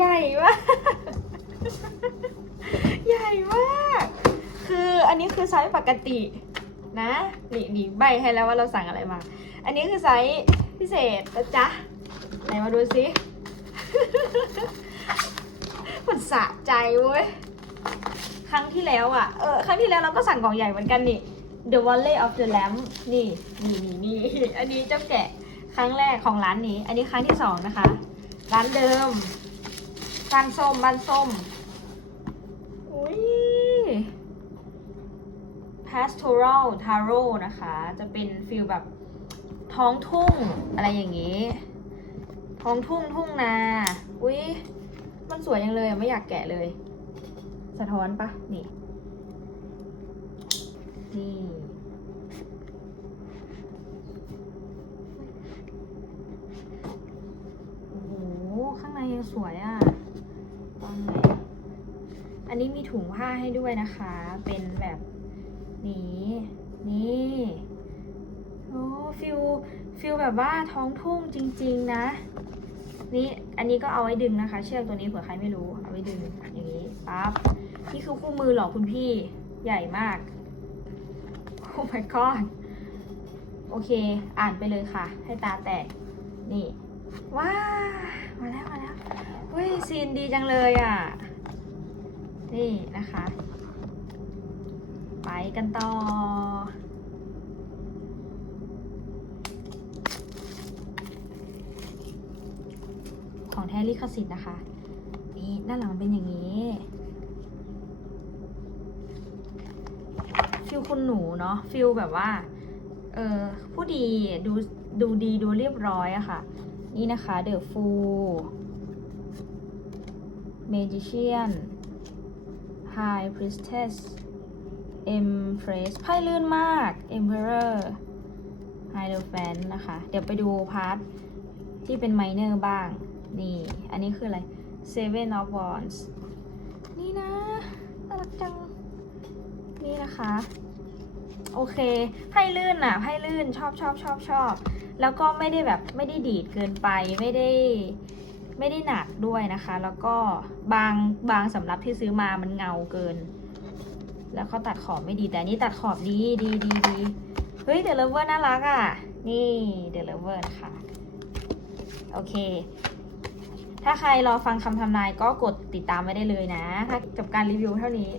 ใหญ่มาก ใหญ่มาก คืออันนี้คือไซส์ปกตินะนี่นี่ใบให้แล้วว่าเราสั่งอะไรมา อันนี้คือไซส์พิเศษนะจ๊ะ ไหนมาดูสิมันสะใจเว้ย ครั้งที่แล้วอะ เออ ครั้งที่แล้วเราก็สั่งกล่องใหญ่เหมือนกันนี่ The Valley of the Lamb นี่ นี่นี่นี่ อันนี้เจ้าแกะครั้งแรกของร้านนี้ อันนี้ครั้งที่สองนะคะ ร้านเดิม บ้านส้มบ้านส้ม อุ้ย pastoral taro นะคะ จะเป็นฟิลแบบท้องทุ่งอะไรอย่างนี้ ท้องทุ่งทุ่งนา อุ้ย มันสวยยังเลยอะไม่อยากแกะเลย สะท้อนปะนี่ นี่โอ้โหข้างในยังสวยอะ่ะต อันนี้มีถุงผ้าให้ด้วยนะคะ เป็นแบบนี้ นี่โอ้ฟิลฟิลแบบว่าท้องทุ่งจริง ๆ นะ นี่อันนี้ก็เอาไว้ดึงนะคะ เชือกตัวนี้เผื่อใครไม่รู้ เอาไว้ดึงอย่างนี้ปั๊บนี่คือคู่มือหรอคุณพี่ใหญ่มากโอ้ my god โอเค อ่านไปเลยค่ะ ให้ตาแตก นี่ ว้าแล้ว มาแล้วเฮ้ย ซีนดีจังเลยอะ นี่นะคะ ไปกันต่อ ของแท้ลิขสิทธิ์นะคะ นี่ด้านหลังเป็นอย่างนี้ฟิลคุณหนูเนาะฟิลแบบว่า เออผู้ดีดูดูดีดูเรียบร้อยอะค่ะ นี่นะคะ เดอะฟู เมจิเชียนไฮพริสเทสเอ็มเฟรสไพ่ลื่นมากเอ็มเพอเรอร์ไฮเดอแฟนนะคะ เดี๋ยวไปดูพาร์ทที่เป็นไมเนอร์บ้าง นี่ อันนี้คืออะไร Seven of Wands นี่นะน่ารักจัง นี่นะคะ โอเคไพ่ลื่นอะไพ่ลื่นชอบชอบชอบชอบ แล้วก็ไม่ได้แบบไม่ได้ดีดเกินไปไม่ได้ ไม่ได้หนักด้วยนะคะ แล้วก็บางบางสำรับที่ซื้อมามันเงาเกิน แล้วเขาตัดขอบไม่ดีแต่นี้ตัดขอบดีดีดีดีเฮ้ยเดลเวอร์น่ารักอะ นี่เดลเวอร์ค่ะ โอเค ถ้าใครรอฟังคำทำนายก็กดติดตามไว้ได้เลยนะ ถ้าจบการรีวิวเท่านี้